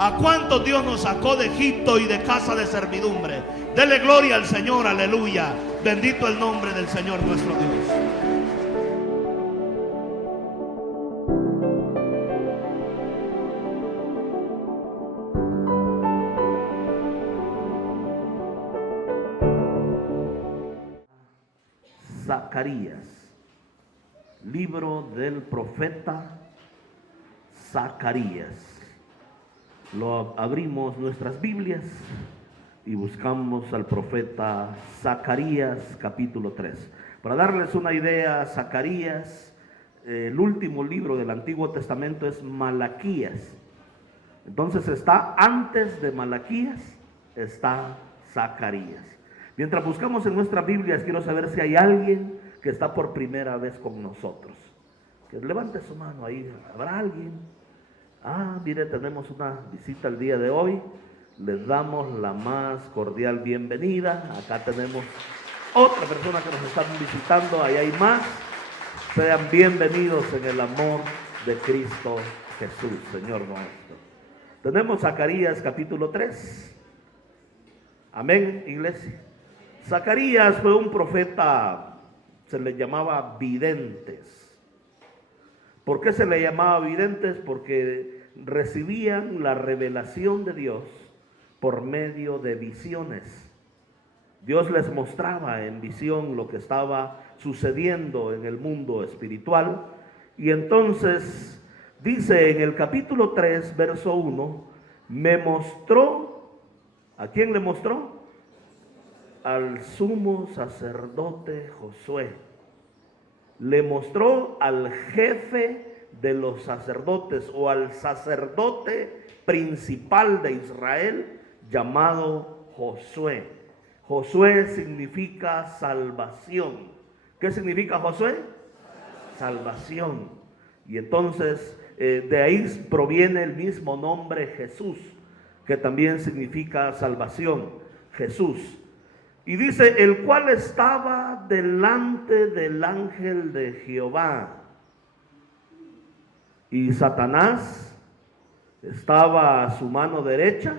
¿A cuántos Dios nos sacó de Egipto y de casa de servidumbre? Dele gloria al Señor, aleluya. Bendito el nombre del Señor nuestro Dios. Zacarías, libro del profeta Zacarías. Lo abrimos nuestras Biblias y buscamos al profeta Zacarías capítulo 3. Para darles una idea, Zacarías, el último libro del Antiguo Testamento es Malaquías. Entonces está antes de Malaquías, está Zacarías. Mientras buscamos en nuestras Biblias, quiero saber si hay alguien que está por primera vez con nosotros. Que levante su mano ahí. ¿Habrá alguien? Mire, tenemos una visita el día de hoy. Les damos la más cordial bienvenida. Acá tenemos otra persona que nos está visitando. Ahí hay más. Sean bienvenidos en el amor de Cristo Jesús, Señor nuestro. Tenemos Zacarías capítulo 3. Amén, iglesia. Zacarías fue un profeta, se le llamaba videntes. ¿Por qué se le llamaba videntes? Porque recibían la revelación de Dios por medio de visiones. Dios les mostraba en visión lo que estaba sucediendo en el mundo espiritual. Y entonces dice en el capítulo 3, verso 1, me mostró, ¿a quién le mostró? Al sumo sacerdote Josué. Le mostró al jefe de los sacerdotes o al sacerdote principal de Israel llamado Josué. Josué significa salvación. ¿Qué significa Josué? Salvación. Y entonces de ahí proviene el mismo nombre Jesús, que también significa salvación. Jesús. Y dice, el cual estaba delante del ángel de Jehová. Y Satanás estaba a su mano derecha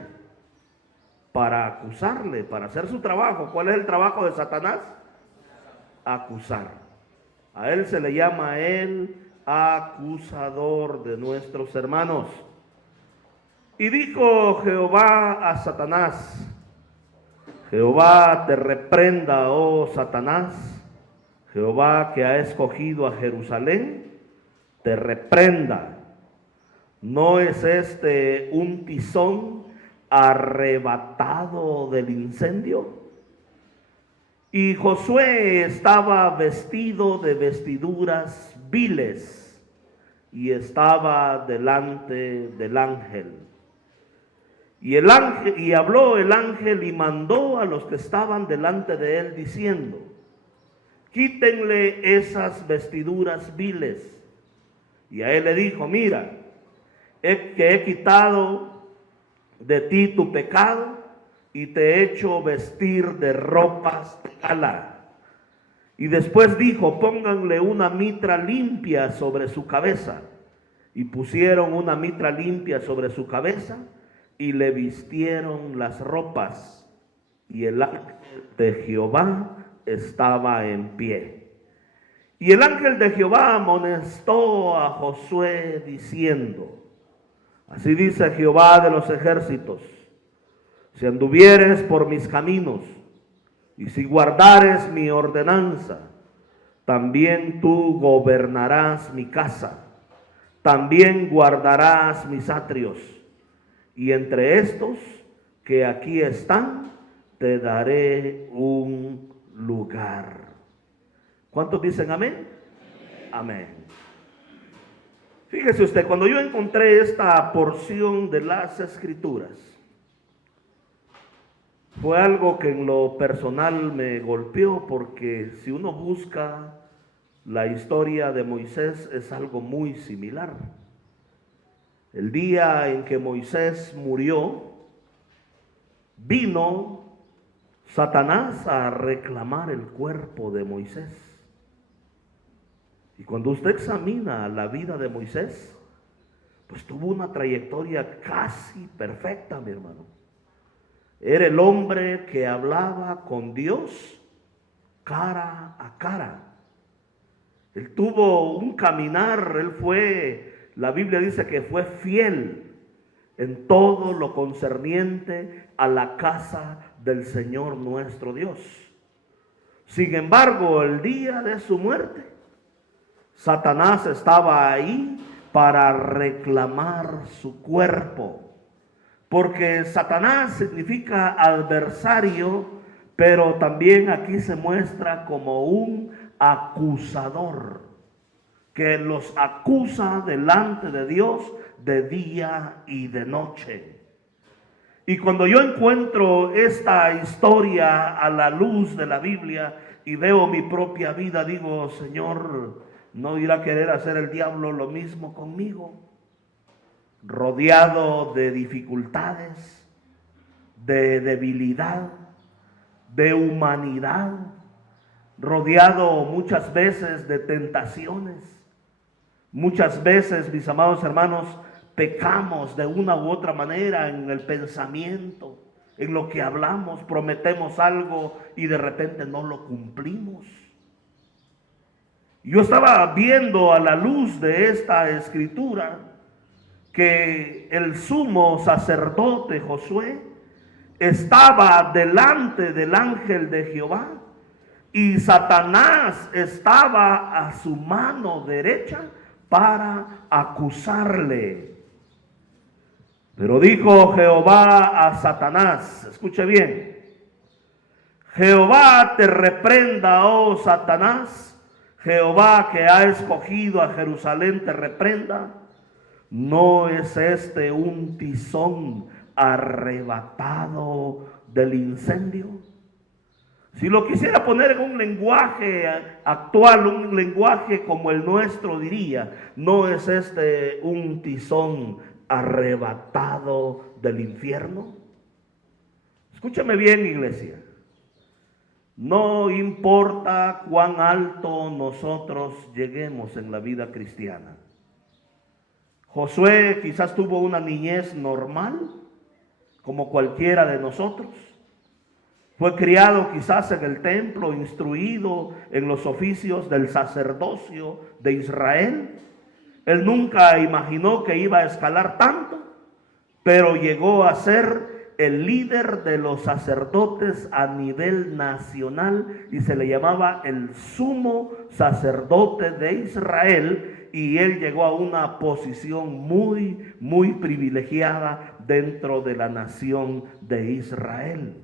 para acusarle, para hacer su trabajo. ¿Cuál es el trabajo de Satanás? Acusar. A él se le llama el acusador de nuestros hermanos. Y dijo Jehová a Satanás, Jehová te reprenda, oh Satanás, Jehová que ha escogido a Jerusalén, te reprenda. ¿No es este un tizón arrebatado del incendio? Y Josué estaba vestido de vestiduras viles y estaba delante del ángel. Y habló el ángel y mandó a los que estaban delante de él diciendo, quítenle esas vestiduras viles. Y a él le dijo, mira, que he quitado de ti tu pecado y te he hecho vestir de ropas de gala. Y después dijo, pónganle una mitra limpia sobre su cabeza. Y pusieron una mitra limpia sobre su cabeza y le vistieron las ropas. Y el ángel de Jehová estaba en pie. Y el ángel de Jehová amonestó a Josué diciendo, así dice Jehová de los ejércitos, si anduvieres por mis caminos y si guardares mi ordenanza, también tú gobernarás mi casa, también guardarás mis atrios, y entre estos que aquí están, te daré un lugar. ¿Cuántos dicen amén? Amén. Fíjese usted, cuando yo encontré esta porción de las Escrituras, fue algo que en lo personal me golpeó, porque si uno busca la historia de Moisés es algo muy similar. El día en que Moisés murió, vino Satanás a reclamar el cuerpo de Moisés. Y cuando usted examina la vida de Moisés, pues tuvo una trayectoria casi perfecta, mi hermano. Era el hombre que hablaba con Dios cara a cara. Él tuvo un caminar, la Biblia dice que fue fiel en todo lo concerniente a la casa del Señor nuestro Dios. Sin embargo, el día de su muerte, Satanás estaba ahí para reclamar su cuerpo. Porque Satanás significa adversario, pero también aquí se muestra como un acusador, que los acusa delante de Dios de día y de noche. Y cuando yo encuentro esta historia a la luz de la Biblia y veo mi propia vida, digo, Señor, ¿no irá a querer hacer el diablo lo mismo conmigo? Rodeado de dificultades, de debilidad, de humanidad, rodeado muchas veces de tentaciones. Muchas veces, mis amados hermanos, pecamos de una u otra manera en el pensamiento, en lo que hablamos, prometemos algo y de repente no lo cumplimos. Yo estaba viendo a la luz de esta escritura que el sumo sacerdote Josué estaba delante del ángel de Jehová y Satanás estaba a su mano derecha para acusarle. Pero dijo Jehová a Satanás, escuche bien, Jehová te reprenda, oh Satanás, Jehová que ha escogido a Jerusalén te reprenda. ¿No es este un tizón arrebatado del incendio? Si lo quisiera poner en un lenguaje actual, un lenguaje como el nuestro, diría, ¿no es este un tizón arrebatado del infierno? Escúchame bien, iglesia. No importa cuán alto nosotros lleguemos en la vida cristiana. Josué quizás tuvo una niñez normal, como cualquiera de nosotros. Fue criado quizás en el templo, instruido en los oficios del sacerdocio de Israel. Él nunca imaginó que iba a escalar tanto, pero llegó a ser el líder de los sacerdotes a nivel nacional y se le llamaba el sumo sacerdote de Israel, y él llegó a una posición muy, muy privilegiada dentro de la nación de Israel.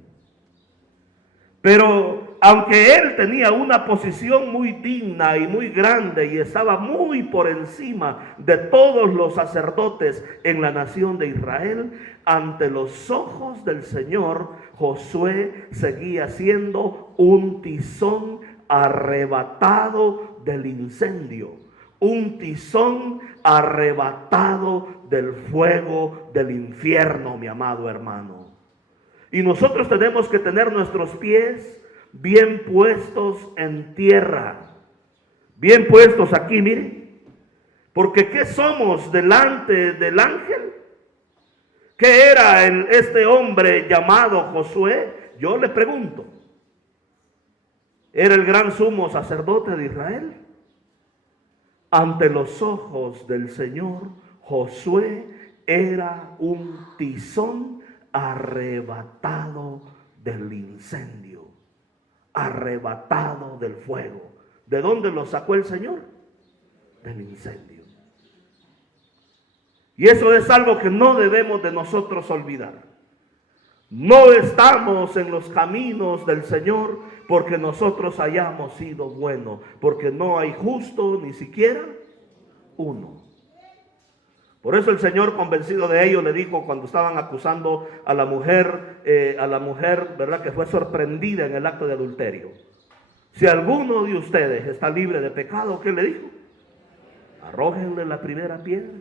Pero aunque él tenía una posición muy digna y muy grande y estaba muy por encima de todos los sacerdotes en la nación de Israel, ante los ojos del Señor, Josué seguía siendo un tizón arrebatado del incendio, un tizón arrebatado del fuego del infierno, mi amado hermano. Y nosotros tenemos que tener nuestros pies bien puestos en tierra, bien puestos aquí, miren, porque ¿qué somos delante del ángel? ¿Qué era este hombre llamado Josué? Yo le pregunto, ¿era el gran sumo sacerdote de Israel? Ante los ojos del Señor, Josué era un tizón arrebatado del incendio, arrebatado del fuego. ¿De dónde lo sacó el Señor? Del incendio. Y eso es algo que no debemos de nosotros olvidar. No estamos en los caminos del Señor porque nosotros hayamos sido buenos, porque no hay justo ni siquiera uno. Por eso el Señor, convencido de ello, le dijo cuando estaban acusando a la mujer, ¿verdad?, que fue sorprendida en el acto de adulterio. Si alguno de ustedes está libre de pecado, ¿qué le dijo? Arrójenle la primera piedra.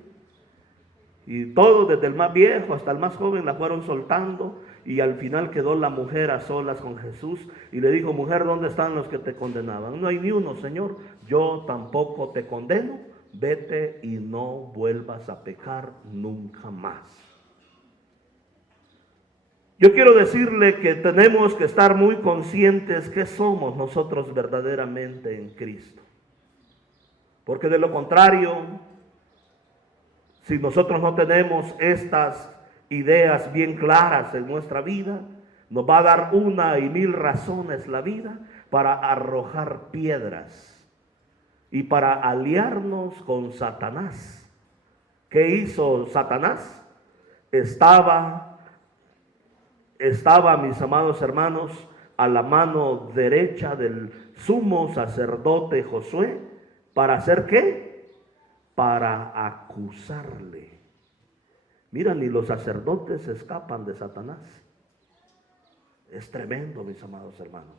Y todos, desde el más viejo hasta el más joven, la fueron soltando, y al final quedó la mujer a solas con Jesús y le dijo: mujer, ¿dónde están los que te condenaban? No hay ni uno, Señor. Yo tampoco te condeno, vete y no vuelvas a pecar nunca más. Yo quiero decirle que tenemos que estar muy conscientes que somos nosotros verdaderamente en Cristo. Porque de lo contrario, si nosotros no tenemos estas ideas bien claras en nuestra vida, nos va a dar una y mil razones la vida para arrojar piedras y para aliarnos con Satanás. ¿Qué hizo Satanás? Estaba, mis amados hermanos, a la mano derecha del sumo sacerdote Josué. ¿Para hacer qué? Para acusarle. Mira, ni los sacerdotes escapan de Satanás. Es tremendo, mis amados hermanos.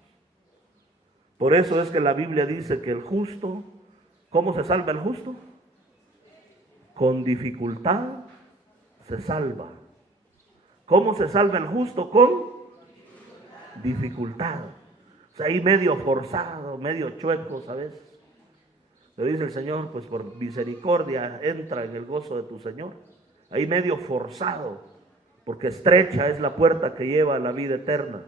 Por eso es que la Biblia dice que el justo, ¿cómo se salva el justo? Con dificultad se salva. ¿Cómo se salva el justo? Con dificultad. O sea, ahí medio forzado, medio chueco, ¿sabes? Le dice el Señor, pues por misericordia entra en el gozo de tu Señor. Ahí medio forzado, porque estrecha es la puerta que lleva a la vida eterna.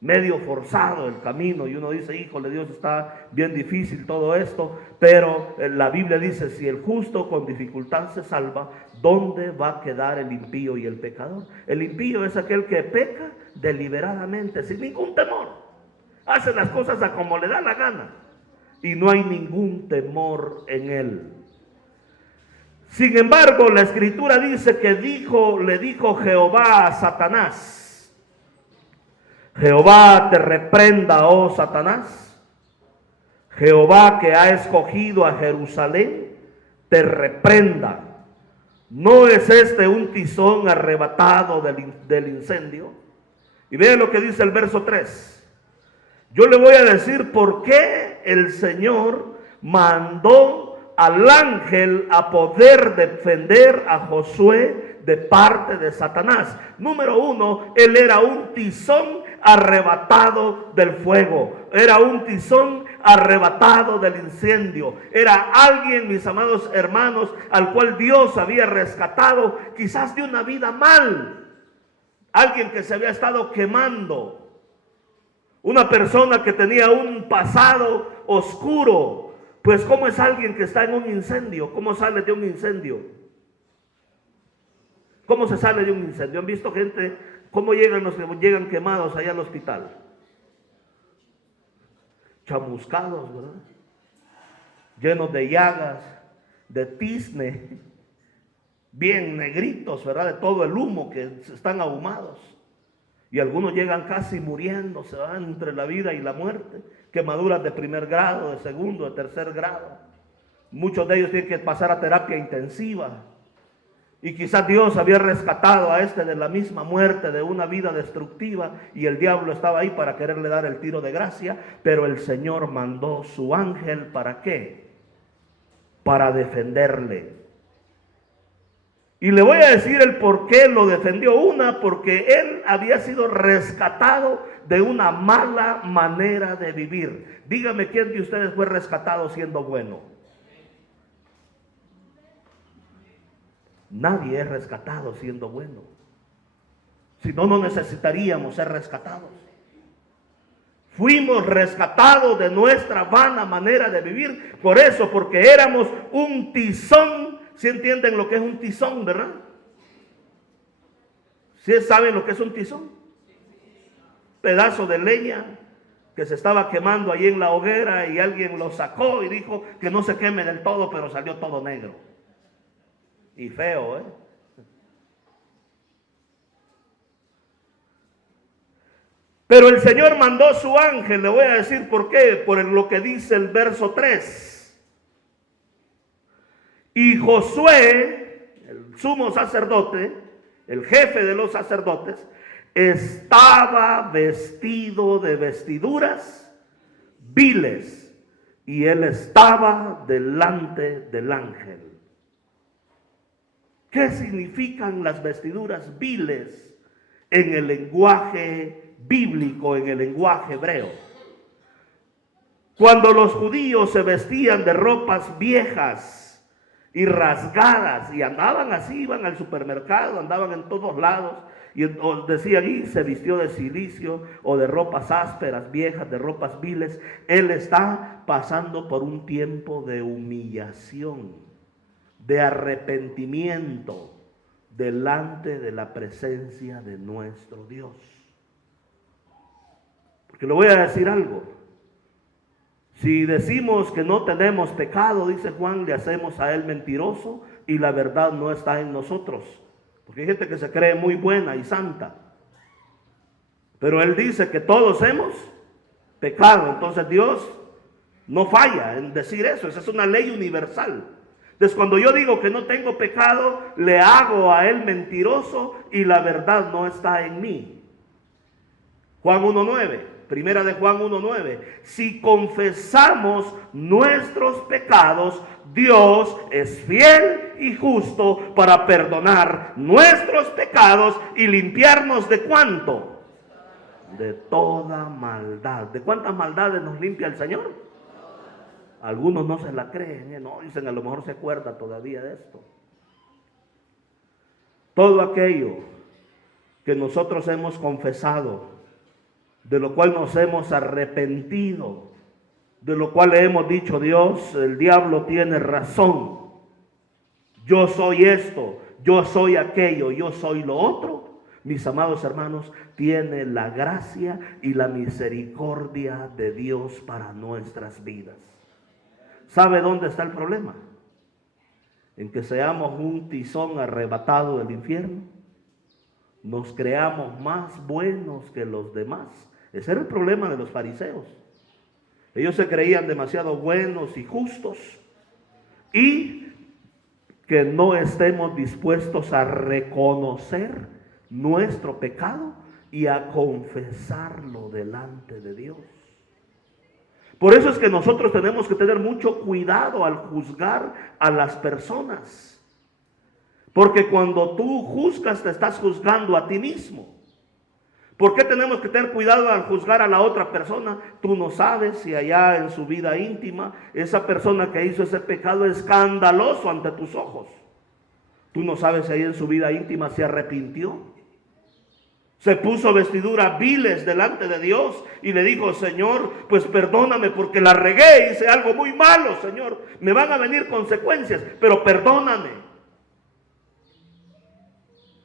Medio forzado el camino, y uno dice, híjole, Dios, está bien difícil todo esto, pero la Biblia dice, si el justo con dificultad se salva, ¿dónde va a quedar el impío y el pecador? El impío es aquel que peca deliberadamente, sin ningún temor. Hace las cosas a como le da la gana, y no hay ningún temor en él. Sin embargo, la Escritura dice que le dijo Jehová a Satanás, Jehová te reprenda, oh Satanás. Jehová que ha escogido a Jerusalén, te reprenda. ¿No es este un tizón arrebatado del incendio? Y vean lo que dice el verso 3. Yo le voy a decir por qué el Señor mandó al ángel a poder defender a Josué de parte de Satanás. Número 1, él era un tizón arrebatado del fuego, era un tizón arrebatado del incendio, era alguien, mis amados hermanos, al cual Dios había rescatado quizás de una vida mal, alguien que se había estado quemando, una persona que tenía un pasado oscuro. Pues ¿cómo es alguien que está en un incendio? ¿Cómo sale de un incendio? ¿Cómo se sale de un incendio? ¿Han visto gente cómo llegan los que llegan quemados allá al hospital? Chamuscados, ¿verdad? Llenos de llagas, de tizne, bien negritos, ¿verdad? De todo el humo, que están ahumados. Y algunos llegan casi muriendo, se van entre la vida y la muerte. Quemaduras de primer grado, de segundo, de tercer grado. Muchos de ellos tienen que pasar a terapia intensiva. Y quizás Dios había rescatado a este de la misma muerte, de una vida destructiva, y el diablo estaba ahí para quererle dar el tiro de gracia, pero el Señor mandó su ángel, ¿para qué? Para defenderle. Y le voy a decir el por qué lo defendió. Porque él había sido rescatado de una mala manera de vivir. Dígame, ¿quién de ustedes fue rescatado siendo bueno? Nadie es rescatado siendo bueno. Si no, no necesitaríamos ser rescatados. Fuimos rescatados de nuestra vana manera de vivir. Por eso, porque éramos un tizón. ¿Sí entienden lo que es un tizón, verdad? ¿Sí saben lo que es un tizón? Pedazo de leña que se estaba quemando ahí en la hoguera y alguien lo sacó y dijo que no se queme del todo, pero salió todo negro. Y feo, ¿eh? Pero el Señor mandó su ángel, le voy a decir por qué, por lo que dice el verso 3. Y Josué, el sumo sacerdote, el jefe de los sacerdotes, estaba vestido de vestiduras viles, y él estaba delante del ángel. ¿Qué significan las vestiduras viles en el lenguaje bíblico, en el lenguaje hebreo? Cuando los judíos se vestían de ropas viejas, y rasgadas, y andaban así, iban al supermercado, andaban en todos lados, y decía ahí, se vistió de cilicio o de ropas ásperas, viejas, de ropas viles. Él está pasando por un tiempo de humillación, de arrepentimiento delante de la presencia de nuestro Dios. Porque le voy a decir algo. Si decimos que no tenemos pecado, dice Juan, le hacemos a él mentiroso y la verdad no está en nosotros. Porque hay gente que se cree muy buena y santa. Pero él dice que todos hemos pecado. Entonces Dios no falla en decir eso. Esa es una ley universal. Entonces cuando yo digo que no tengo pecado, le hago a él mentiroso y la verdad no está en mí. Juan 1:9. Primera de Juan 1:9. Si confesamos nuestros pecados, Dios es fiel y justo para perdonar nuestros pecados y limpiarnos ¿de cuánto? De toda maldad. ¿De cuántas maldades nos limpia el Señor? Algunos no se la creen, no, dicen, a lo mejor se acuerda todavía de esto. Todo aquello que nosotros hemos confesado, de lo cual nos hemos arrepentido, de lo cual le hemos dicho, Dios, el diablo tiene razón, yo soy esto, yo soy aquello, yo soy lo otro. Mis amados hermanos, tiene la gracia y la misericordia de Dios para nuestras vidas. ¿Sabe dónde está el problema? En que seamos un tizón arrebatado del infierno, nos creamos más buenos que los demás. Ese era el problema de los fariseos. Ellos se creían demasiado buenos y justos, y que no estemos dispuestos a reconocer nuestro pecado y a confesarlo delante de Dios. Por eso es que nosotros tenemos que tener mucho cuidado al juzgar a las personas. Porque cuando tú juzgas, te estás juzgando a ti mismo. ¿Por qué tenemos que tener cuidado al juzgar a la otra persona? Tú no sabes si allá en su vida íntima, esa persona que hizo ese pecado escandaloso ante tus ojos. Tú no sabes si ahí en su vida íntima se arrepintió. Se puso vestiduras viles delante de Dios y le dijo, Señor, pues perdóname porque la regué, hice algo muy malo, Señor. Me van a venir consecuencias, pero perdóname.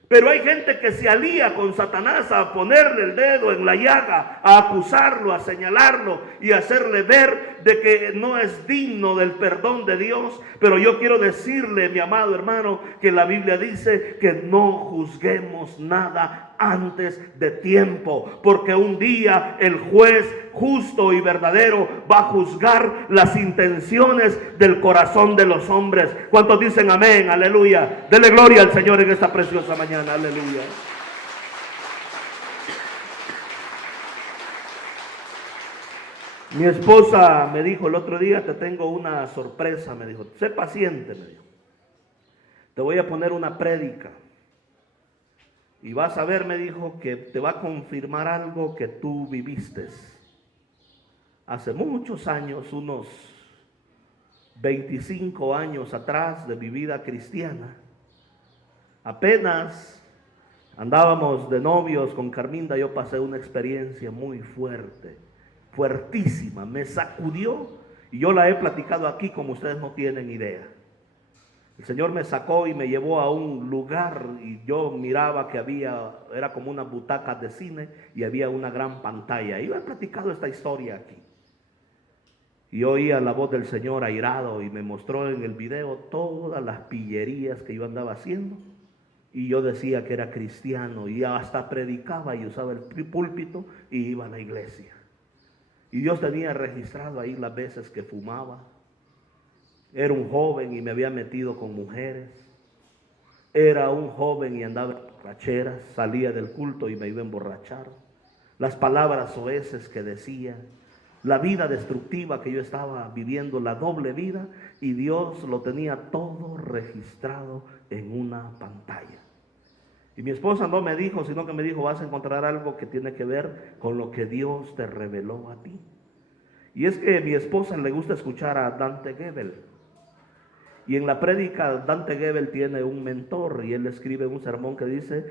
Pero hay gente que se alía con Satanás a ponerle el dedo en la llaga, a acusarlo, a señalarlo y a hacerle ver de que no es digno del perdón de Dios. Pero yo quiero decirle, mi amado hermano, que la Biblia dice que no juzguemos nada antes de tiempo, porque un día el juez justo y verdadero va a juzgar las intenciones del corazón de los hombres. ¿Cuántos dicen amén? Aleluya. Dele gloria al Señor en esta preciosa mañana. Aleluya. Mi esposa me dijo el otro día, te tengo una sorpresa, me dijo, sé paciente, me dijo. Te voy a poner una prédica. Y vas a ver, me dijo, que te va a confirmar algo que tú viviste. Hace muchos años, unos 25 años atrás de mi vida cristiana, apenas andábamos de novios con Carminda, yo pasé una experiencia muy fuerte, fuertísima, me sacudió y yo la he platicado aquí como ustedes no tienen idea. El Señor me sacó y me llevó a un lugar y yo miraba que era como una butaca de cine y había una gran pantalla. Yo he platicado esta historia aquí. Y oía la voz del Señor airado y me mostró en el video todas las pillerías que yo andaba haciendo. Y yo decía que era cristiano y hasta predicaba y usaba el púlpito y iba a la iglesia. Y Dios tenía registrado ahí las veces que fumaba. Era un joven y me había metido con mujeres. Era un joven y andaba en borracheras, salía del culto y me iba a emborrachar. Las palabras soeces que decía, la vida destructiva que yo estaba viviendo, la doble vida, y Dios lo tenía todo registrado en una pantalla. Y mi esposa no me dijo, sino que me dijo, vas a encontrar algo que tiene que ver con lo que Dios te reveló a ti. Y es que a mi esposa le gusta escuchar a Dante Gebel. Y en la prédica Dante Gebel tiene un mentor y él escribe un sermón que dice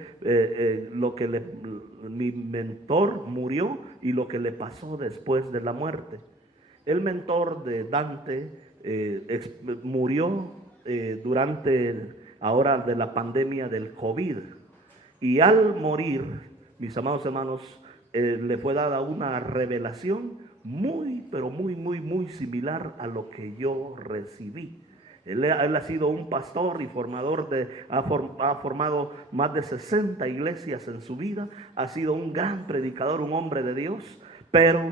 mi mentor murió y lo que le pasó después de la muerte. El mentor de Dante murió durante ahora de la pandemia del COVID. Y al morir, mis amados hermanos, le fue dada una revelación muy, pero muy similar a lo que yo recibí. Él ha sido un pastor y formador ha formado más de 60 iglesias en su vida, ha sido un gran predicador, un hombre de Dios, pero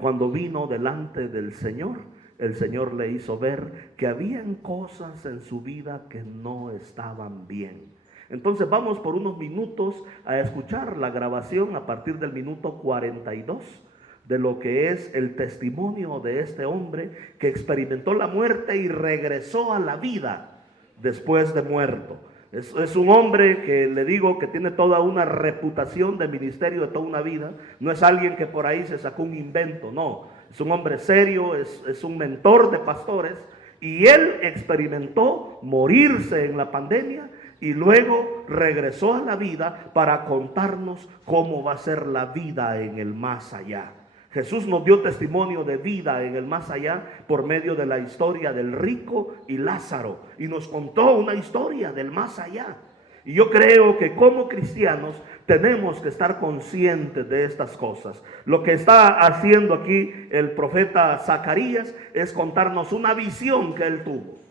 cuando vino delante del Señor, el Señor le hizo ver que habían cosas en su vida que no estaban bien. Entonces vamos por unos minutos a escuchar la grabación a partir del minuto 42 de lo que es el testimonio de este hombre que experimentó la muerte y regresó a la vida después de muerto. Es un hombre que le digo que tiene toda una reputación de ministerio de toda una vida. No es alguien que por ahí se sacó un invento, no. Es un hombre serio, es un mentor de pastores y él experimentó morirse en la pandemia y luego regresó a la vida para contarnos cómo va a ser la vida en el más allá. Jesús nos dio testimonio de vida en el más allá por medio de la historia del rico y Lázaro. Y nos contó una historia del más allá. Y yo creo que como cristianos tenemos que estar conscientes de estas cosas. Lo que está haciendo aquí el profeta Zacarías es contarnos una visión que él tuvo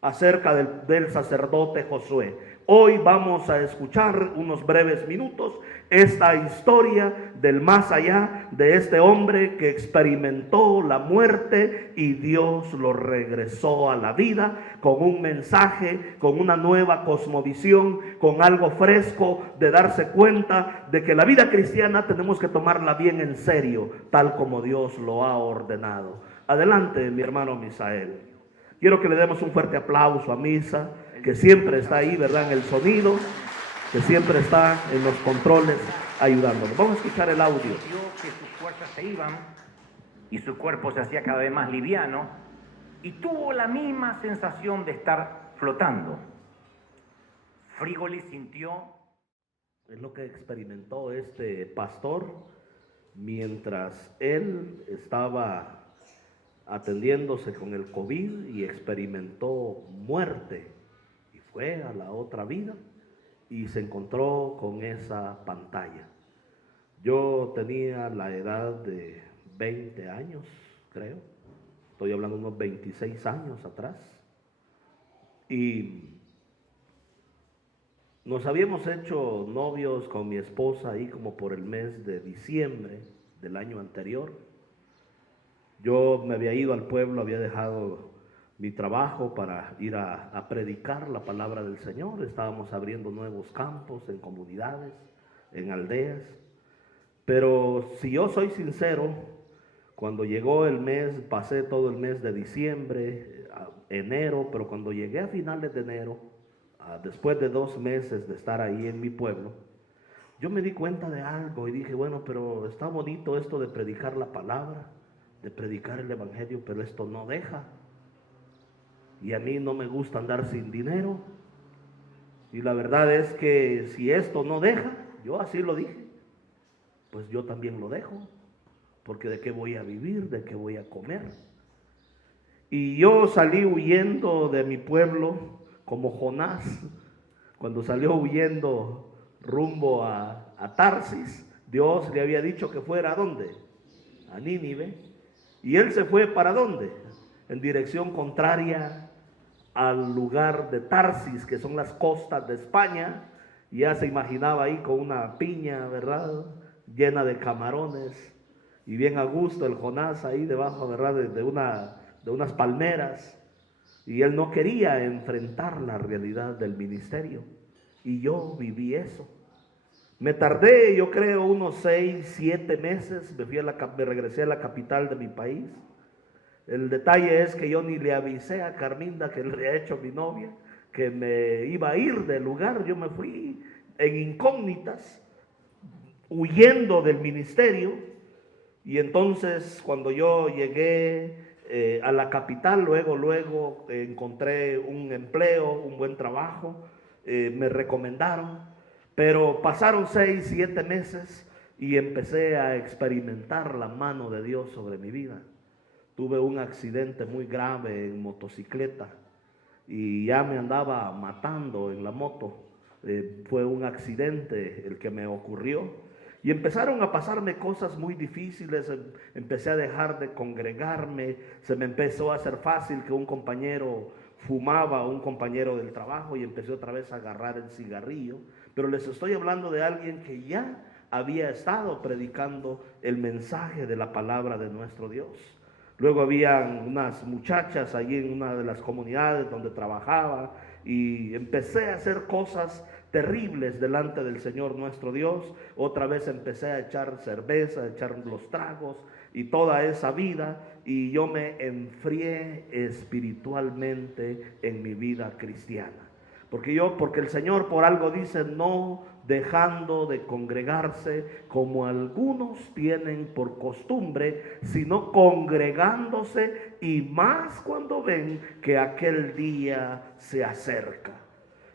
acerca del sacerdote Josué. Hoy vamos a escuchar unos breves minutos esta historia del más allá de este hombre que experimentó la muerte y Dios lo regresó a la vida con un mensaje, con una nueva cosmovisión, con algo fresco de darse cuenta de que la vida cristiana tenemos que tomarla bien en serio, tal como Dios lo ha ordenado. Adelante, mi hermano Misael. Quiero que le demos un fuerte aplauso a Misa, que siempre está ahí, ¿verdad? En el sonido, que siempre está en los controles ayudándonos. Vamos a escuchar el audio. Que sus fuerzas se iban y su cuerpo se hacía cada vez más liviano y tuvo la misma sensación de estar flotando. Frígoli sintió... Es lo que experimentó este pastor mientras él estaba atendiéndose con el COVID y experimentó muerte y fue a la otra vida y se encontró con esa pantalla. Yo tenía la edad de 20 años, creo, estoy hablando de unos 26 años atrás, y nos habíamos hecho novios con mi esposa ahí como por el mes de diciembre del año anterior. Yo me había ido al pueblo, había dejado mi trabajo para ir a predicar la palabra del Señor. Estábamos abriendo nuevos campos en comunidades, en aldeas. Pero si yo soy sincero, cuando llegó el mes, pasé todo el mes de diciembre, enero, pero cuando llegué a finales de enero, después de 2 meses de estar ahí en mi pueblo, yo me di cuenta de algo y dije, bueno, pero está bonito esto de predicar la palabra, de predicar el evangelio, pero esto no deja. Y a mí no me gusta andar sin dinero. Y la verdad es que si esto no deja, yo así lo dije, pues yo también lo dejo. Porque de qué voy a vivir, de qué voy a comer. Y yo salí huyendo de mi pueblo como Jonás, cuando salió huyendo rumbo a Tarsis. Dios le había dicho que fuera ¿a dónde? A Nínive. Y él se fue ¿para dónde? En dirección contraria al lugar de Tarsis, que son las costas de España. Y ya se imaginaba ahí con una piña, ¿verdad? Llena de camarones. Y bien a gusto el Jonás ahí debajo, ¿verdad? De unas palmeras. Y él no quería enfrentar la realidad del ministerio. Y yo viví eso. Me tardé, yo creo, unos 6, 7 meses. Me regresé a la capital de mi país. El detalle es que yo ni le avisé a Carminda, que le había hecho mi novia, que me iba a ir del lugar. Yo me fui en incógnitas, huyendo del ministerio. Y entonces cuando yo llegué a la capital. Luego encontré un empleo, un buen trabajo, me recomendaron, pero pasaron 6, 7 meses y empecé a experimentar la mano de Dios sobre mi vida. Tuve un accidente muy grave en motocicleta y ya me andaba matando en la moto. Fue un accidente el que me ocurrió y empezaron a pasarme cosas muy difíciles. Empecé a dejar de congregarme, se me empezó a hacer fácil que un compañero fumaba, un compañero del trabajo, y empecé otra vez a agarrar el cigarrillo. Pero les estoy hablando de alguien que ya había estado predicando el mensaje de la palabra de nuestro Dios. Luego habían unas muchachas allí en una de las comunidades donde trabajaba y empecé a hacer cosas terribles delante del Señor nuestro Dios. Otra vez empecé a echar cerveza, a echar los tragos y toda esa vida, y yo me enfrié espiritualmente en mi vida cristiana. Porque el Señor por algo dice: no dejando de congregarse como algunos tienen por costumbre, sino congregándose, y más cuando ven que aquel día se acerca.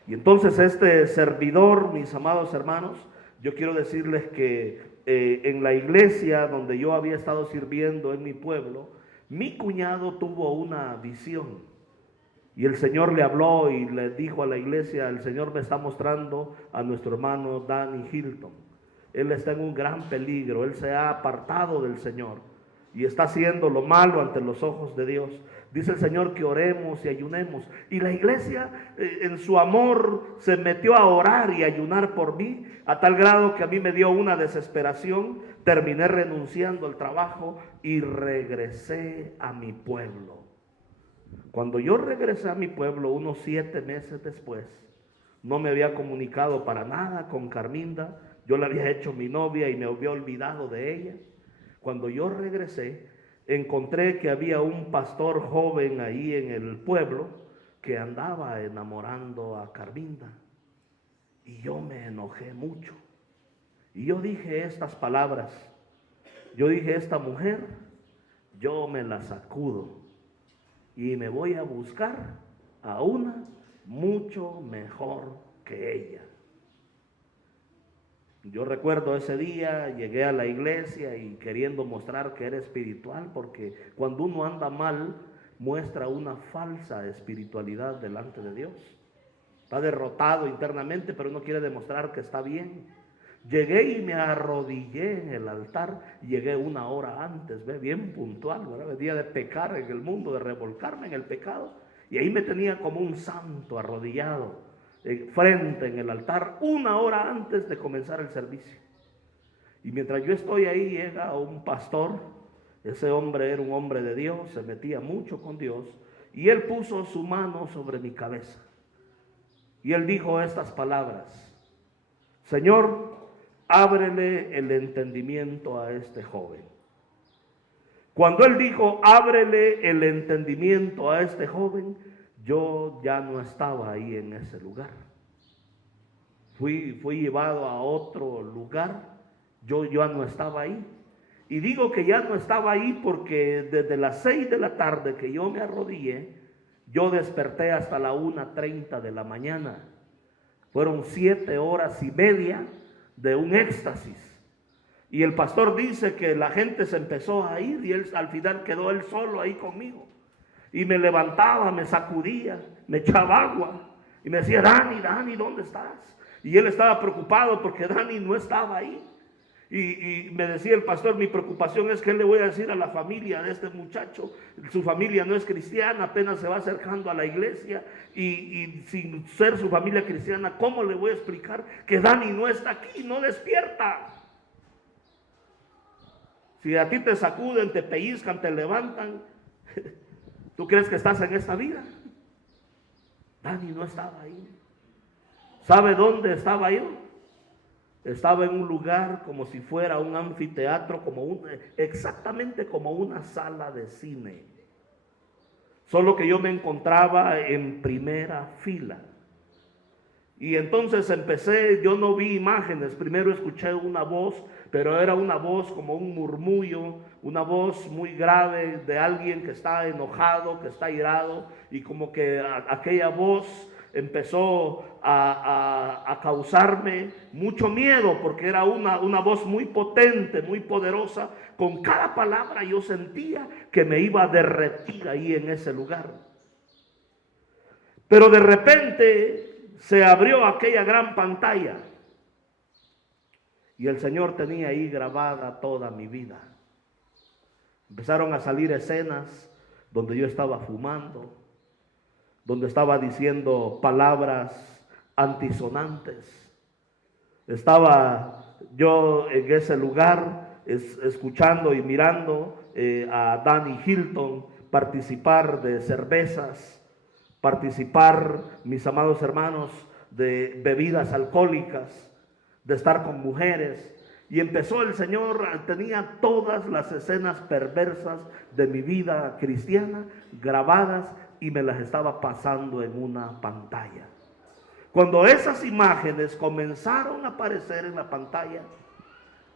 Y entonces este servidor, mis amados hermanos, yo quiero decirles que en la iglesia donde yo había estado sirviendo en mi pueblo, mi cuñado tuvo una visión. Y el Señor le habló y le dijo a la iglesia: el Señor me está mostrando a nuestro hermano Danny Hilton. Él está en un gran peligro, él se ha apartado del Señor y está haciendo lo malo ante los ojos de Dios. Dice el Señor que oremos y ayunemos. Y la iglesia en su amor se metió a orar y ayunar por mí, a tal grado que a mí me dio una desesperación. Terminé renunciando al trabajo y regresé a mi pueblo. Cuando yo regresé a mi pueblo, unos 7 meses después, no me había comunicado para nada con Carminda. Yo la había hecho mi novia y me había olvidado de ella. Cuando yo regresé, encontré que había un pastor joven ahí en el pueblo que andaba enamorando a Carminda. Y yo me enojé mucho. Y yo dije estas palabras. Yo dije: esta mujer, yo me la sacudo y me voy a buscar a una mucho mejor que ella. Yo recuerdo ese día, llegué a la iglesia y queriendo mostrar que era espiritual, porque cuando uno anda mal, muestra una falsa espiritualidad delante de Dios. Está derrotado internamente, pero no quiere demostrar que está bien. Llegué y me arrodillé en el altar. Llegué 1 hora antes, bien puntual, ¿verdad? Venía de pecar en el mundo, de revolcarme en el pecado. Y ahí me tenía como un santo arrodillado frente en el altar 1 hora antes de comenzar el servicio. Y mientras yo estoy ahí, llega un pastor. Ese hombre era un hombre de Dios, se metía mucho con Dios, y él puso su mano sobre mi cabeza y él dijo estas palabras: Señor, ábrele el entendimiento a este joven. Cuando él dijo: ábrele el entendimiento a este joven, yo ya no estaba ahí en ese lugar. Fui llevado a otro lugar. Yo ya no estaba ahí. Y digo que ya no estaba ahí porque desde las 6 de la tarde que yo me arrodillé, yo desperté hasta la 1:30 de la mañana. Fueron 7 horas y media de un éxtasis. Y el pastor dice que la gente se empezó a ir y él al final quedó él solo ahí conmigo. Y me levantaba, me sacudía, me echaba agua y me decía: Dani, ¿dónde estás? Y él estaba preocupado porque Dani no estaba ahí. Y me decía el pastor: mi preocupación es que le voy a decir a la familia de este muchacho. Su familia no es cristiana, apenas se va acercando a la iglesia, y sin ser su familia cristiana, ¿cómo le voy a explicar que Dani no está aquí, no despierta? Si a ti te sacuden, te pellizcan, te levantan, ¿tú crees que estás en esta vida? Dani no estaba ahí. ¿Sabe dónde estaba yo? Estaba en un lugar como si fuera un anfiteatro, exactamente como una sala de cine. Solo que yo me encontraba en primera fila. Y entonces empecé, yo no vi imágenes, primero escuché una voz, pero era una voz como un murmullo, una voz muy grave de alguien que está enojado, que está irado, y como que aquella voz empezó a causarme mucho miedo, porque era una voz muy potente, muy poderosa. Con cada palabra yo sentía que me iba a derretir ahí en ese lugar. Pero de repente se abrió aquella gran pantalla y el Señor tenía ahí grabada toda mi vida. Empezaron a salir escenas donde yo estaba fumando, donde estaba diciendo palabras antisonantes. Estaba yo en ese lugar escuchando y mirando a Danny Hilton participar de cervezas, participar, mis amados hermanos, de bebidas alcohólicas, de estar con mujeres. Y empezó el Señor, tenía todas las escenas perversas de mi vida cristiana grabadas y me las estaba pasando en una pantalla. Cuando esas imágenes comenzaron a aparecer en la pantalla,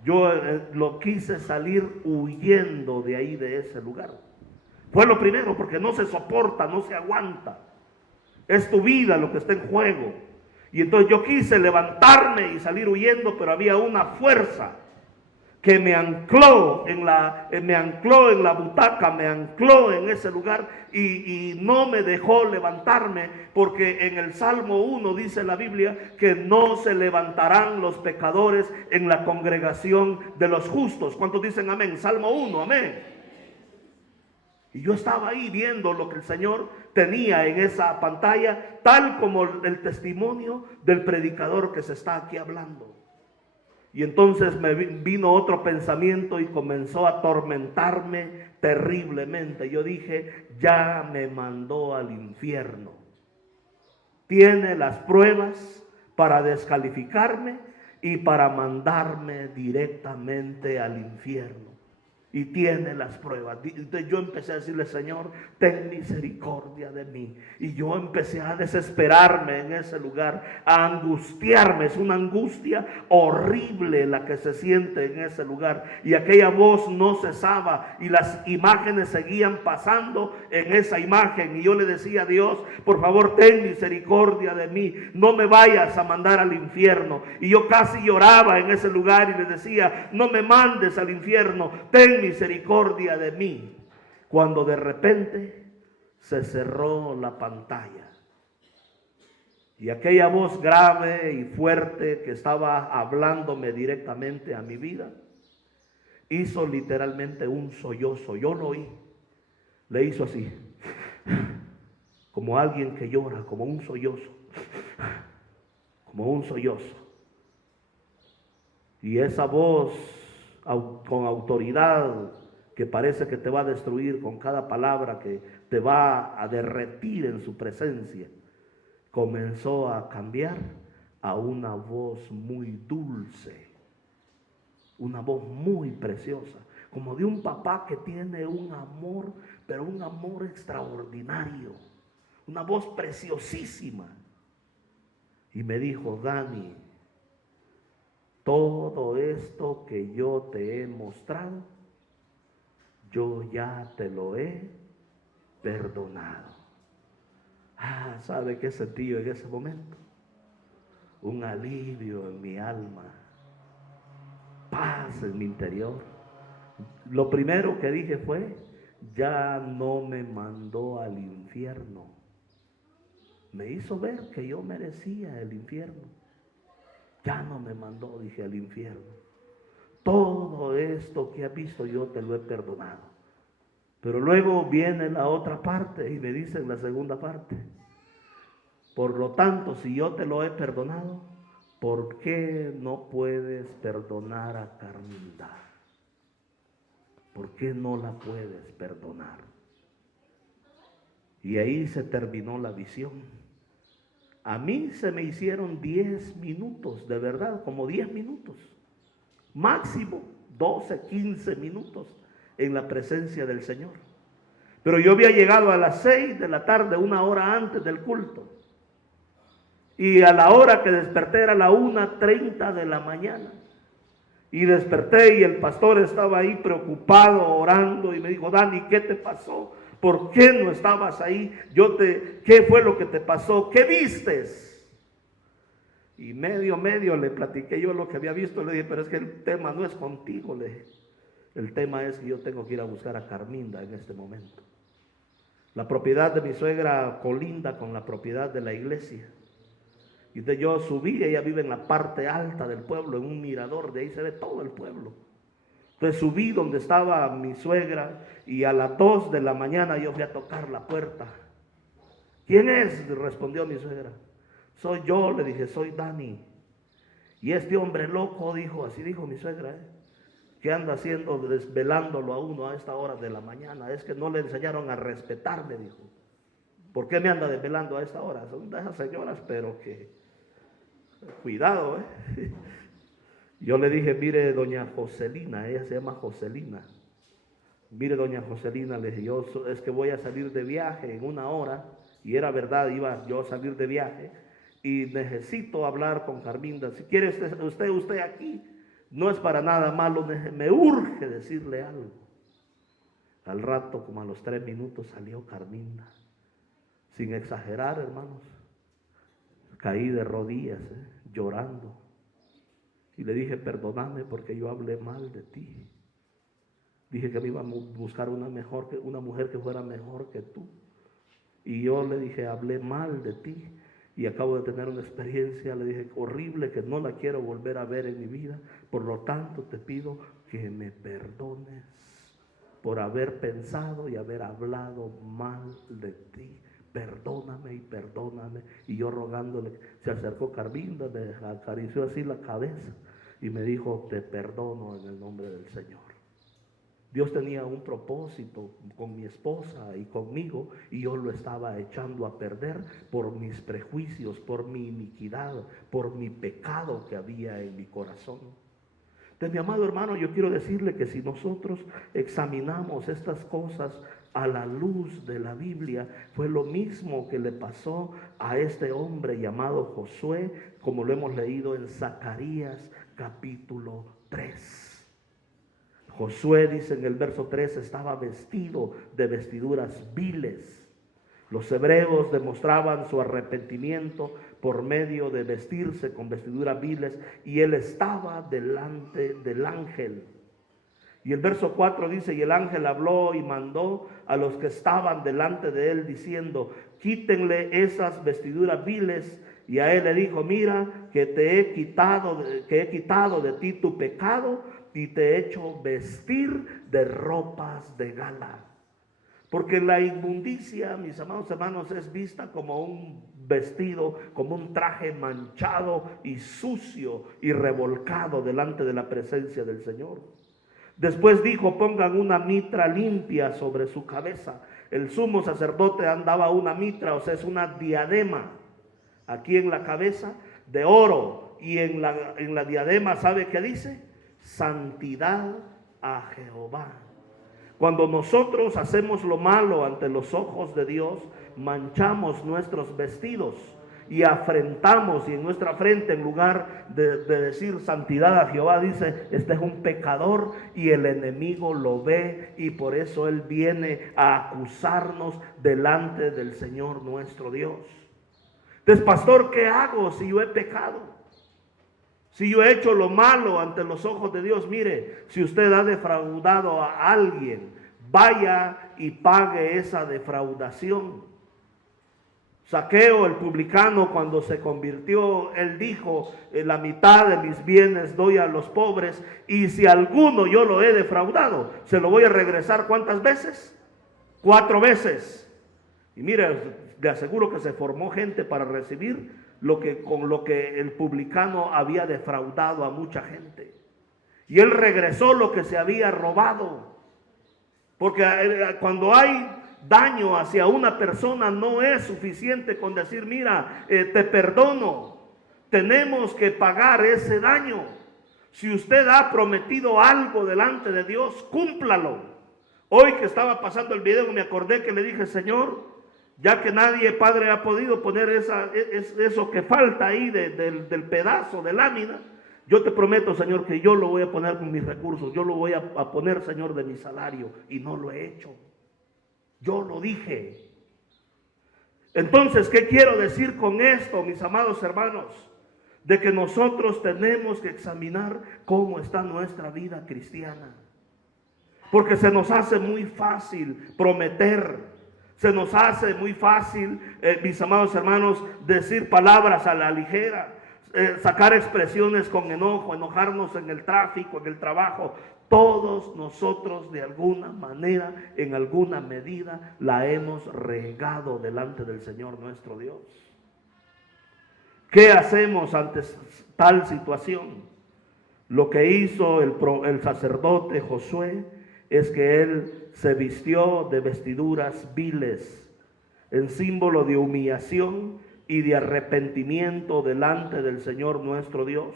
yo lo quise salir huyendo de ahí, de ese lugar. Fue lo primero, porque no se soporta, no se aguanta. Es tu vida lo que está en juego. Y entonces yo quise levantarme y salir huyendo, pero había una fuerza que me ancló en la butaca, me ancló en ese lugar y no me dejó levantarme, porque en el Salmo 1 dice la Biblia que no se levantarán los pecadores en la congregación de los justos. ¿Cuántos dicen amén? Salmo 1, amén. Y yo estaba ahí viendo lo que el Señor tenía en esa pantalla, tal como el testimonio del predicador que se está aquí hablando. Y entonces me vino otro pensamiento y comenzó a atormentarme terriblemente. Yo dije, ya me mandó al infierno. Tiene las pruebas para descalificarme y para mandarme directamente al infierno. Y tiene las pruebas. Entonces yo empecé a decirle, Señor, ten misericordia de mí. Y yo empecé a desesperarme en ese lugar, a angustiarme. Es una angustia horrible la que se siente en ese lugar. Y aquella voz no cesaba y las imágenes seguían pasando en esa imagen. Y yo le decía a Dios, por favor, ten misericordia de mí. No me vayas a mandar al infierno. Y yo casi lloraba en ese lugar y le decía, no me mandes al infierno, ten misericordia de mí. Cuando de repente se cerró la pantalla y aquella voz grave y fuerte que estaba hablándome directamente a mi vida hizo literalmente un sollozo. Yo lo oí, le hizo así, como alguien que llora, como un sollozo, como un sollozo. Y esa voz con autoridad, que parece que te va a destruir con cada palabra, que te va a derretir en su presencia, comenzó a cambiar a una voz muy dulce, una voz muy preciosa, como de un papá que tiene un amor, pero un amor extraordinario, una voz preciosísima. Y me dijo, Dani, todo esto que yo te he mostrado, yo ya te lo he perdonado. ¿Sabe qué sentí yo en ese momento? Un alivio en mi alma, paz en mi interior. Lo primero que dije fue, ya no me mandó al infierno. Me hizo ver que yo merecía el infierno. Ya no me mandó, dije, al infierno. Todo esto que has visto yo te lo he perdonado. Pero luego viene la otra parte y me dice en la segunda parte, por lo tanto, si yo te lo he perdonado, ¿por qué no puedes perdonar a Carmilda? ¿Por qué no la puedes perdonar? Y ahí se terminó la visión. A mí se me hicieron 10 minutos, de verdad, como 10 minutos. Máximo 12, 15 minutos en la presencia del Señor. Pero yo había llegado a las 6 de la tarde, una hora antes del culto. Y a la hora que desperté era la 1:30 de la mañana. Y desperté y el pastor estaba ahí preocupado, orando, y me dijo: Dani, ¿qué te pasó? ¿Por qué no estabas ahí? ¿Qué fue lo que te pasó? ¿Qué vistes? Y medio le platiqué yo lo que había visto. Le dije: pero es que el tema no es contigo, le dije. El tema es que yo tengo que ir a buscar a Carminda en este momento. La propiedad de mi suegra colinda con la propiedad de la iglesia. Y entonces yo subí, ella vive en la parte alta del pueblo, en un mirador, de ahí se ve todo el pueblo. Entonces subí donde estaba mi suegra y a las 2 de la mañana yo fui a tocar la puerta. ¿Quién es?, respondió mi suegra. Soy yo, le dije, soy Dani. Y este hombre loco, dijo, así dijo mi suegra, ¿qué anda haciendo desvelándolo a uno a esta hora de la mañana? Es que no le enseñaron a respetarme, dijo. ¿Por qué me anda desvelando a esta hora? Son de esas señoras, pero que, cuidado, Yo le dije: mire, doña Joselina, ella se llama Joselina. Mire, doña Joselina, le dije, yo es que voy a salir de viaje en 1 hora, y era verdad, iba yo a salir de viaje, y necesito hablar con Carminda. Si quiere usted aquí, no es para nada malo, me urge decirle algo. Al rato, como a los 3 minutos, salió Carminda. Sin exagerar, hermanos, caí de rodillas, llorando. Y le dije: perdóname porque yo hablé mal de ti. Dije que me iba a buscar una mujer que fuera mejor que tú. Y yo le dije: hablé mal de ti. Y acabo de tener una experiencia, le dije, horrible, que no la quiero volver a ver en mi vida. Por lo tanto, te pido que me perdones por haber pensado y haber hablado mal de ti. Perdóname y perdóname. Y yo rogándole, se acercó Carminda, me acarició así la cabeza y me dijo: te perdono en el nombre del Señor. Dios tenía un propósito con mi esposa y conmigo, y yo lo estaba echando a perder por mis prejuicios, por mi iniquidad, por mi pecado que había en mi corazón. Entonces, mi amado hermano, yo quiero decirle que si nosotros examinamos estas cosas a la luz de la Biblia, fue lo mismo que le pasó a este hombre llamado Josué, como lo hemos leído en Zacarías capítulo 3. Josué, dice en el verso 3, estaba vestido de vestiduras viles. Los hebreos demostraban su arrepentimiento por medio de vestirse con vestiduras viles, y él estaba delante del ángel. Y el verso 4 dice: y el ángel habló y mandó a los que estaban delante de él, diciendo: quítenle esas vestiduras viles. Y a él le dijo: mira, que he quitado de ti tu pecado, y te he hecho vestir de ropas de gala. Porque la inmundicia, mis amados hermanos, es vista como un vestido, como un traje manchado y sucio y revolcado delante de la presencia del Señor. Después dijo: pongan una mitra limpia sobre su cabeza. El sumo sacerdote andaba una mitra, o sea, es una diadema aquí en la cabeza de oro, y en la diadema, ¿sabe qué dice? Santidad a Jehová. Cuando nosotros hacemos lo malo ante los ojos de Dios, manchamos nuestros vestidos y afrentamos, y en nuestra frente, en lugar de decir santidad a Jehová, dice: este es un pecador, y el enemigo lo ve, y por eso él viene a acusarnos delante del Señor nuestro Dios. Entonces, pastor, ¿qué hago si yo he pecado? Si yo he hecho lo malo ante los ojos de Dios. Mire, si usted ha defraudado a alguien, vaya y pague esa defraudación. Zaqueo, el publicano, cuando se convirtió, él dijo: la mitad de mis bienes doy a los pobres, y si alguno yo lo he defraudado, se lo voy a regresar, ¿cuántas veces? 4 veces. Y mire, le aseguro que se formó gente para recibir con lo que el publicano había defraudado a mucha gente. Y él regresó lo que se había robado. Porque cuando hay daño hacia una persona, no es suficiente con decir: mira, te perdono. Tenemos que pagar ese daño. Si usted ha prometido algo delante de Dios, cúmplalo. Hoy que estaba pasando el video, me acordé que le dije: Señor, Ya que nadie, Padre, ha podido poner eso que falta ahí del pedazo de lámina, yo te prometo, Señor, que yo lo voy a poner con mis recursos. Yo lo voy a poner, Señor, de mi salario. Y no lo he hecho. Yo lo dije. Entonces, ¿qué quiero decir con esto, mis amados hermanos? De que nosotros tenemos que examinar cómo está nuestra vida cristiana. Porque se nos hace muy fácil prometer. Se nos hace muy fácil, mis amados hermanos, decir palabras a la ligera. Sacar expresiones con enojo, enojarnos en el tráfico, en el trabajo. Todos nosotros de alguna manera, en alguna medida, la hemos regado delante del Señor nuestro Dios. ¿Qué hacemos ante tal situación? Lo que hizo el sacerdote Josué es que él se vistió de vestiduras viles, en símbolo de humillación y de arrepentimiento delante del Señor nuestro Dios.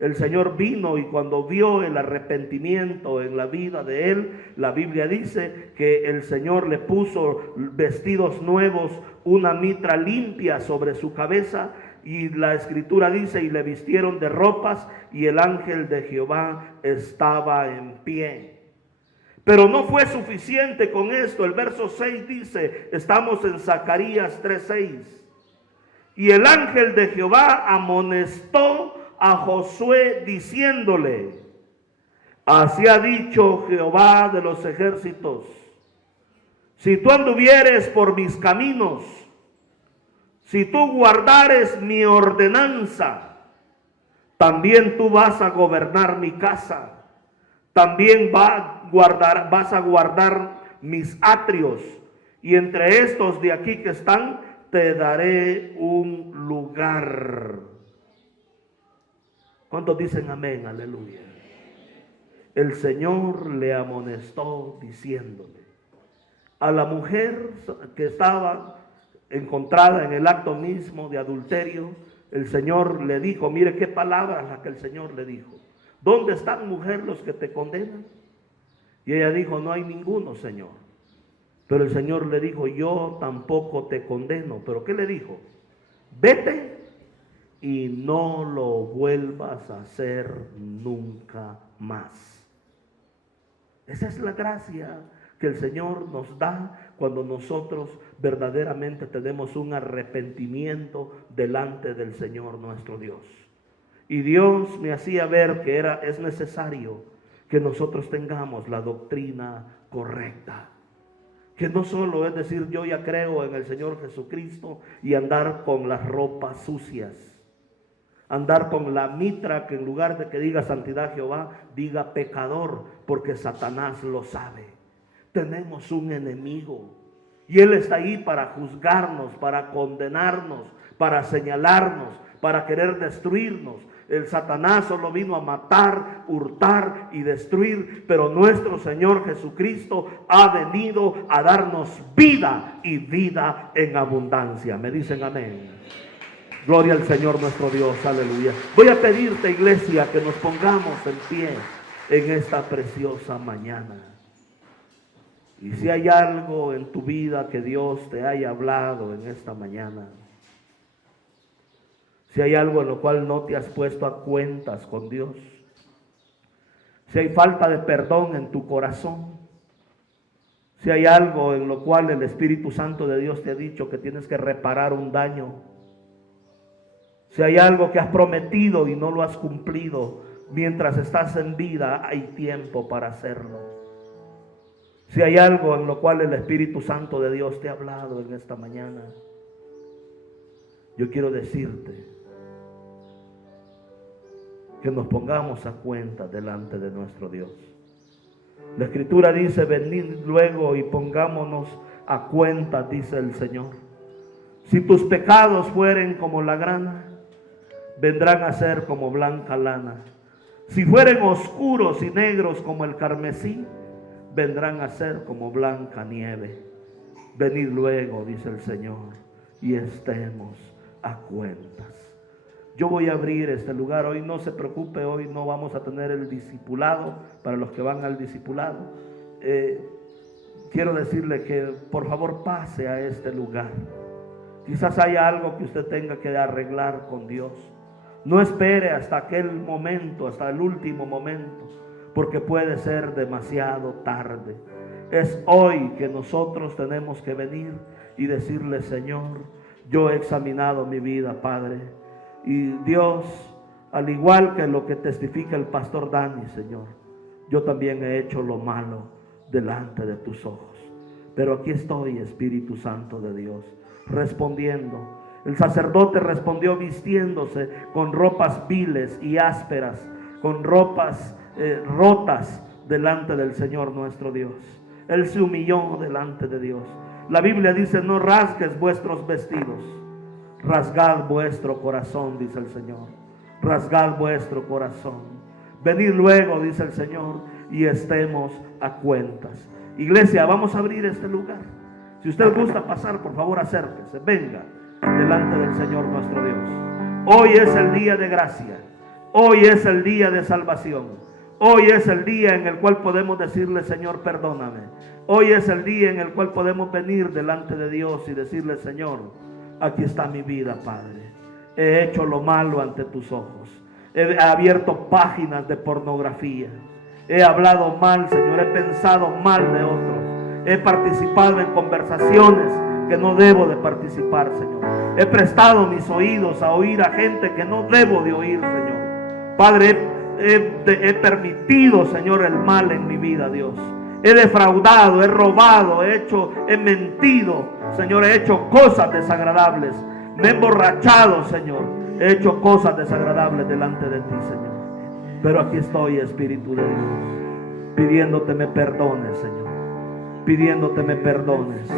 El Señor vino y cuando vio el arrepentimiento en la vida de él, la Biblia dice que el Señor le puso vestidos nuevos, una mitra limpia sobre su cabeza, y la Escritura dice, y le vistieron de ropas, y el ángel de Jehová estaba en pie. Pero no fue suficiente con esto. El verso 6 dice, estamos en Zacarías 3:6. Y el ángel de Jehová amonestó a Josué diciéndole, así ha dicho Jehová de los ejércitos, si tú anduvieres por mis caminos, si tú guardares mi ordenanza, también tú vas a gobernar mi casa, también vas a guardar mis atrios, y entre estos de aquí que están, te daré un lugar. ¿Cuántos dicen amén? Aleluya. El Señor le amonestó diciéndole a la mujer que estaba encontrada en el acto mismo de adulterio, el Señor le dijo, mire qué palabras las que el Señor le dijo. ¿Dónde están, mujer, los que te condenan? Y ella dijo, no hay ninguno, Señor. Pero el Señor le dijo, yo tampoco te condeno. ¿Pero qué le dijo? Vete y no lo vuelvas a hacer nunca más. Esa es la gracia que el Señor nos da cuando nosotros verdaderamente tenemos un arrepentimiento delante del Señor nuestro Dios. Y Dios me hacía ver que es necesario que nosotros tengamos la doctrina correcta. Que no solo es decir, yo ya creo en el Señor Jesucristo y andar con las ropas sucias. Andar con la mitra que en lugar de que diga santidad Jehová, diga pecador, porque Satanás lo sabe. Tenemos un enemigo y él está ahí para juzgarnos, para condenarnos, para señalarnos, para querer destruirnos. El Satanás solo vino a matar, hurtar y destruir, pero nuestro Señor Jesucristo ha venido a darnos vida y vida en abundancia. Me dicen amén. Gloria al Señor nuestro Dios, aleluya. Voy a pedirte, iglesia, que nos pongamos en pie en esta preciosa mañana. Y si hay algo en tu vida que Dios te haya hablado en esta mañana, si hay algo en lo cual no te has puesto a cuentas con Dios, si hay falta de perdón en tu corazón, si hay algo en lo cual el Espíritu Santo de Dios te ha dicho que tienes que reparar un daño, si hay algo que has prometido y no lo has cumplido, mientras estás en vida hay tiempo para hacerlo. Si hay algo en lo cual el Espíritu Santo de Dios te ha hablado en esta mañana, yo quiero decirte que nos pongamos a cuenta delante de nuestro Dios. La Escritura dice, venid luego y pongámonos a cuenta, dice el Señor. Si tus pecados fueren como la grana, vendrán a ser como blanca lana. Si fueren oscuros y negros como el carmesí, vendrán a ser como blanca nieve. Venid luego, dice el Señor, y estemos a cuentas. Yo voy a abrir este lugar. Hoy no se preocupe, hoy no vamos a tener el discipulado para los que van al discipulado. quiero decirle que por favor pase a este lugar. Quizás haya algo que usted tenga que arreglar con Dios. No espere hasta aquel momento, hasta el último momento, porque puede ser demasiado tarde. Es hoy que nosotros tenemos que venir y decirle: Señor, yo he examinado mi vida, Padre, y Dios, al igual que lo que testifica el pastor Dani, Señor, yo también he hecho lo malo delante de tus ojos. Pero aquí estoy, Espíritu Santo de Dios, respondiendo. El sacerdote respondió vistiéndose con ropas viles y ásperas, con ropas rotas delante del Señor nuestro Dios. Él se humilló delante de Dios. La Biblia dice: no rasgues vuestros vestidos, rasgad vuestro corazón, dice el Señor. Rasgad vuestro corazón. Venid luego, dice el Señor, y estemos a cuentas. Iglesia, vamos a abrir este lugar. Si usted gusta pasar, por favor acérquese, venga delante del Señor nuestro Dios. Hoy es el día de gracia. Hoy es el día de salvación. Hoy es el día en el cual podemos decirle: Señor, perdóname. Hoy es el día en el cual podemos venir delante de Dios y decirle: Señor, aquí está mi vida, Padre. He hecho lo malo ante tus ojos. He abierto páginas de pornografía. He hablado mal, Señor. He pensado mal de otros. He participado en conversaciones que no debo de participar, Señor. He prestado mis oídos a oír a gente que no debo de oír, Señor. Padre, he permitido, Señor, el mal en mi vida, Dios. He defraudado, he robado, he mentido, Señor. He hecho cosas desagradables. Me he emborrachado, Señor. He hecho cosas desagradables delante de ti, Señor. Pero aquí estoy, Espíritu de Dios, pidiéndote me perdones, Señor. Pidiéndote me perdones.